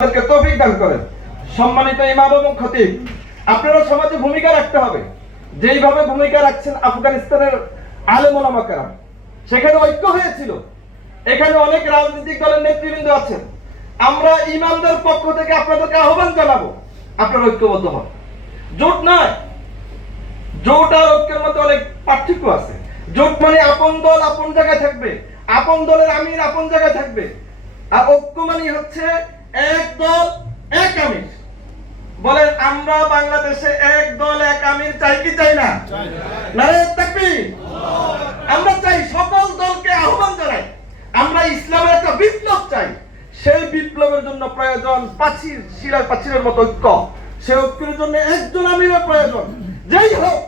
তৌফিক দান করেন। সম্মানিত ইমাম এবং খতিব, আপনারা সমাজে ভূমিকা রাখতে হবে, যেইভাবে ভূমিকা রাখছেন আফগানিস্তানের আলেম ওলামা কেরাম। সেখানে ঐক্য হয়েছিল, এখানে অনেক রাজনৈতিক দলের নেতৃবৃন্দ আছেন। আমরা ইমামদের পক্ষ থেকে আপনাদেরকে আহ্বান জানাবো, আপনারা ঐক্যবদ্ধ হন। জোট নয়, জোট আর ঐক্যের মধ্যে অনেক পার্থক্য আছে। জোট মানে আপন দল আপন জায়গায় থাকবে, আপন দলের আমির আপন জায়গায় থাকবে, আর ঐক্য মানে হচ্ছে এক দল এক আমির। বলেন, আমরা বাংলাদেশে এক দল এক আমির চাই কি চাই না? নারায়ে তাকবীর। আমরা চাই, সকল দলকে আহ্বান জানাই, আমরা ইসলামের একটা বিপ্লব চাই। সেই বিপ্লবের জন্য প্রয়োজন পাঁচিল, শিলার পাঁচিলের মতো ঐক্য। সেই ঐক্যের জন্য একজন আমিরের প্রয়োজন। যেই হোক,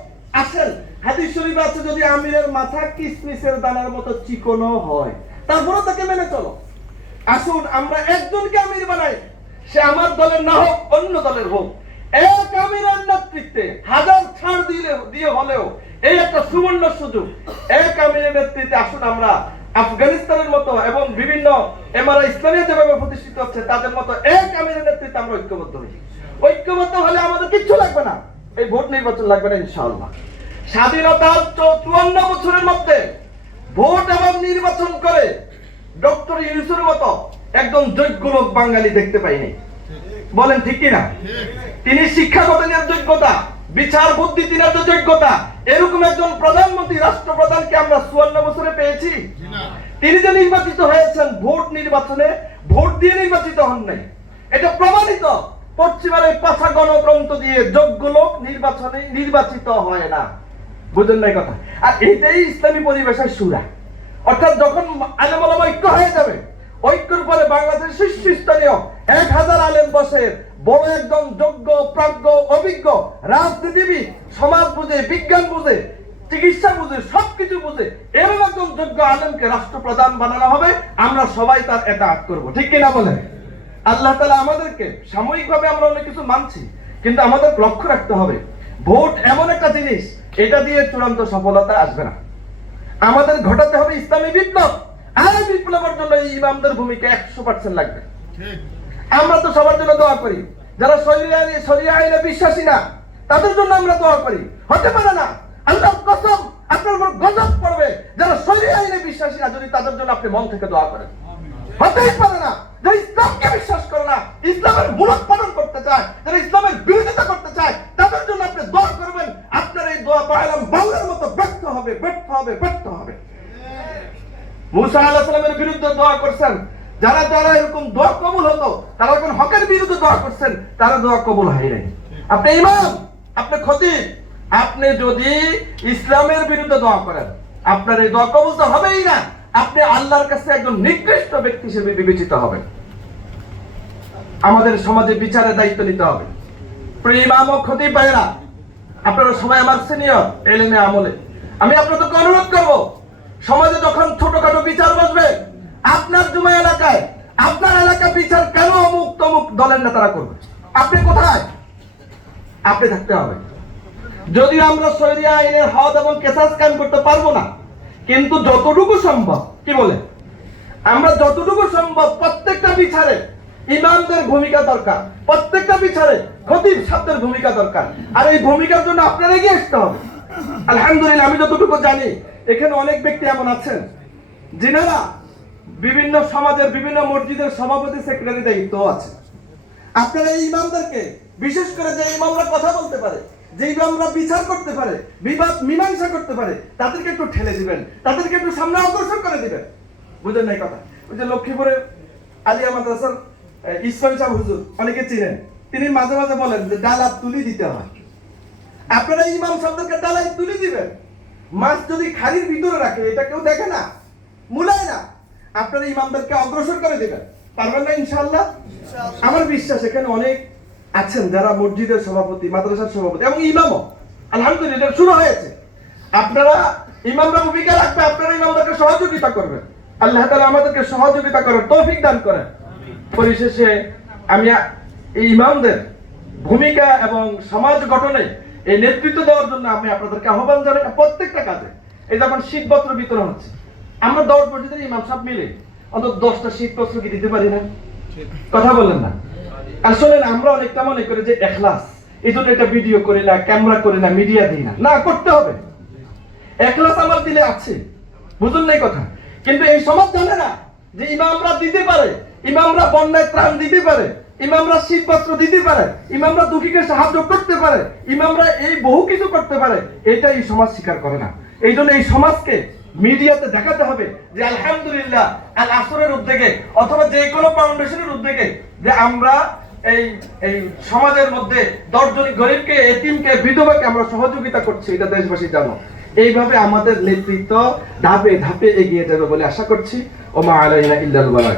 আসেন, হাদিস শরীফে আছে, যদি আমিরের মাথা কিসমিসের দানার মতো চিকনও হয়, তারপরে তাকে মেনে চলো। আসুন, আমরা একজনকে আমির বানাই, সে আমার দলের না হোক, অন্য দলের হোক। এক আমিরের নেতৃত্বে হাজার ছাড় দিয়ে হলেও এই একটা সুবর্ণ সুযোগ। এক আমিরের নেতৃত্বে আসুন আমরা আফগানিস্তানের মতো এবং বিভিন্ন এমআরআই ইসলামিয়া যেভাবে প্রতিষ্ঠিত হচ্ছে তাদের মতো এক আমিরের নেতৃত্বে আমরা ঐক্যবদ্ধ হই। ঐক্যবদ্ধ হলে আমাদের কিচ্ছু লাগবে না, এই ভোট নির্বাচন লাগবে না ইনশাআল্লাহ। স্বাধীনতার 54 বছরের মধ্যে ভোট এবং নির্বাচন করে ডক্টর ইউনূসের মতো একদম যোগ্য লোক বাঙালি দেখতে পাইনি। বলেন ঠিক কিনা? তিনি শিক্ষাগত যোগ্যতা, বিচার বুদ্ধি, তিনার যোগ্যতা, এরকম একজন প্রধানমন্ত্রী, রাষ্ট্রপ্রধানকে আমরা 54 বছরে পেয়েছি। তিনি যে নির্বাচিত হয়েছেন ভোট নির্বাচনে, ভোট দিয়ে নির্বাচিত হন নাই, এটা প্রমাণিত। পশ্চিমের এই পাছা গণতন্ত্র দিয়ে যোগ্য লোক নির্বাচনে নির্বাচিত হয় না। বুঝেন নাই কথা? আর এটাই ইসলামী পরিবেশের সুরা। অর্থাৎ যখন আলেম ওলামা ঐক্য হয়ে যাবে, ঐক্যের পরে বাংলাদেশের শীর্ষস্থানীয় 1000 আলেম বসে বড় একদম যোগ্য, প্রাজ্ঞ, অভিজ্ঞ রাজনীতিবিদ, সমাজ বুঝে, বিজ্ঞান বুঝে, চিকিৎসা বুঝে, সবকিছু বুঝে এরকম একজন যোগ্য আলেমকে রাষ্ট্রপ্রধান বানানো হবে। আমরা সবাই তার ইতাআত করব, ঠিক কিনা বলেন? আল্লাহ তাআলা আমাদেরকে, সাময়িকভাবে আমরা অনেক কিছু মানছি, কিন্তু আমাদের লক্ষ্য রাখতে হবে, ভোট এমন একটা জিনিস, এটা দিয়ে চূড়ান্ত সফলতা আসবে না। আমাদের ঘটাতে হবে ইসলামী বিপ্লব। আর বিপ্লবের জন্য ইমামদের ভূমিকা 100% লাগবে। আমরা তো সবার জন্য দোয়া করি, যারা শরিয়া আইনে বিশ্বাসী না তাদের জন্য আমরা দোয়া করি। হতে পারে না, আল্লাহর কসম, আপনার উপর গজব পড়বে যারা শরিয়া আইনে বিশ্বাসী না, যদি তাদের জন্য আপনি মন থেকে দোয়া করেন। হতেই পারে না, যে ইসলামকে বিশ্বাস করে না, ইসলামের মূলোৎপাদন করতে চায়, যারা ইসলামের বিরোধিতা করতে চায়, তাদের জন্য আপনি দোয়া করবেন। আপনার এই দোয়া পাইলাম বাংলার মতো ব্যর্থ হবে, ব্যর্থ হবে, ব্যর্থ হবে। মুসা আলাইহিস সালামের বিরুদ্ধে দোয়া করছেন, যারা যারা এরকম দোয়া কবুল হতো, তারা যখন হকের বিরুদ্ধে দোয়া করছেন, তারা দোয়া কবুল হয় নাই। আপনি ইমাম, আপনি খতিব, আপনি যদি ইসলামের বিরুদ্ধে দোয়া করেন, আপনার এই দোয়া কবুল তো হবেই না। আপনি আল্লাহর কাছে একজন নিকৃষ্ট ব্যক্তি হিসেবে বিবেচিত হবেন। আমাদের সমাজে বিচারের দায়িত্ব নিতে হবে। প্রিয় ইমাম ও খতিব ভাইরা, আপনারা সবাই আমার সিনিয়র এলেমে আমলে, আমি আপনাদেরকে অনুরোধ করব, সমাজে যখন ছোটখাটো বিচার বসবে, আপনার জুমা এলাকায়, আপনার এলাকা বিচার কেন অমুক তমুক দলের নেতারা করবে? আপনি কোথায়? আপনি থাকতে হবে। যদিও আমরা শরিয়া আইনের হদ এবং কেসাস কায়েম করতে পারবো না, কিন্তু যতটুকু সম্ভব, কি বলে, আমরা যতটুকু সম্ভব প্রত্যেকটা বিচারে ইমামদের ভূমিকা দরকার, প্রত্যেকটা বিচারে খতিব সাহেবদের ভূমিকা দরকার। আর এই ভূমিকার জন্য আপনারা এগিয়ে আসতে হবে। আলহামদুলিল্লাহ, আমি যতটুকু জানি এখানে অনেক ব্যক্তি এমন আছেন যিনারা বিভিন্ন সমাজের বিভিন্ন মসজিদের সভাপতি, সেক্রেটারি দায়িত্ব আছে। আপনারা এই ইমামদেরকে, বিশেষ করে যে ইমামরা কথা বলতে পারে, যে ইমামরা বিচার করতে পারে, বিবাদ মীমাংসা করতে পারে, তাদেরকে একটু ঠেলে দিবেন, তাদেরকে একটু সামনে অগ্রসর করে দিবেন। বুঝলেন না কথা? ওই যে লক্ষ্মীপুরের আলিয়া মাদ্রাসার ইসমাইল সাহেব হুজুর, অনেকে চিনেন, তিনি মাঝে মাঝে বলেন যে ডালা তুলি দিতে হয়। আপনারা ইমাম সাহেবদেরকে ডালাই তুলি দিবেন। মাছ যদি খালির ভিতরে রাখে, এটা কেউ দেখে না, মুলায় না, আপনারা ইমামদেরকে অগ্রসর করে দিবেন। পারবেন না ইনশাআল্লাহ? আমার বিশ্বাস এখানে অনেক আছেন যারা মসজিদের সভাপতি, মাদ্রাসার সভাপতি এবং ইমামও, আলহামদুলিল্লাহ শুরু হয়েছে। আপনারা ইমামরা ভূমিকা রাখবে, আপনারা ইমামদেরকে সহযোগিতা করবেন। আল্লাহ তাআলা আমাদেরকে সহযোগিতা করার তৌফিক দান করেন। পরিশেষে আমি এই ইমামদের ভূমিকা এবং সমাজ গঠনে এই নেতৃত্ব দেওয়ার জন্য আমি আপনাদেরকে আহ্বান জানাই। প্রত্যেকটা কাজে, এই যখন শীতবস্ত্র বিতরণ হচ্ছে, আমরা 10 মসজিদের ইমাম সাহেব মিলে অন্তত 10টা শীতবস্ত্র কি দিতে পারি না? কথা বলেন না? আসলে আমরা অনেকটা মনে করি যে এখলাস, এই জন্য এটা ভিডিও করি না, ক্যামেরা করি না, মিডিয়া দিই না। না, করতে হবে। এখলাস আমার দিলে আছে, বুঝুন নাই কথা। কিন্তু এই সমাজ জানে না যে ইমামরা দিতে পারে, ইমামরা বন্যায় ত্রাণ দিতে পারে, ইমামরা শীত বস্ত্র দিতে পারে, ইমামরা দুঃখীকে সাহায্য করতে পারে, ইমামরা এই বহু কিছু করতে পারে। এটা এই সমাজ স্বীকার করে না। এই জন্য এই সমাজকে মিডিয়াতে দেখাতে হবে যে আলহামদুলিল্লাহ আল আসরের উদ্যোগে অথবা যে কোনো ফাউন্ডেশনের উদ্যোগে যে আমরা এই এই সমাজের মধ্যে 10 জন গরিবকে, এতিমকে, বিধবাকে আমরা সহযোগিতা করছি, এটা দেশবাসী জানো। এইভাবে আমাদের নেতৃত্ব ধাপে ধাপে এগিয়ে যাবে বলে আশা করছি। ওমা আলাইনা ইল্লাল বালাগ।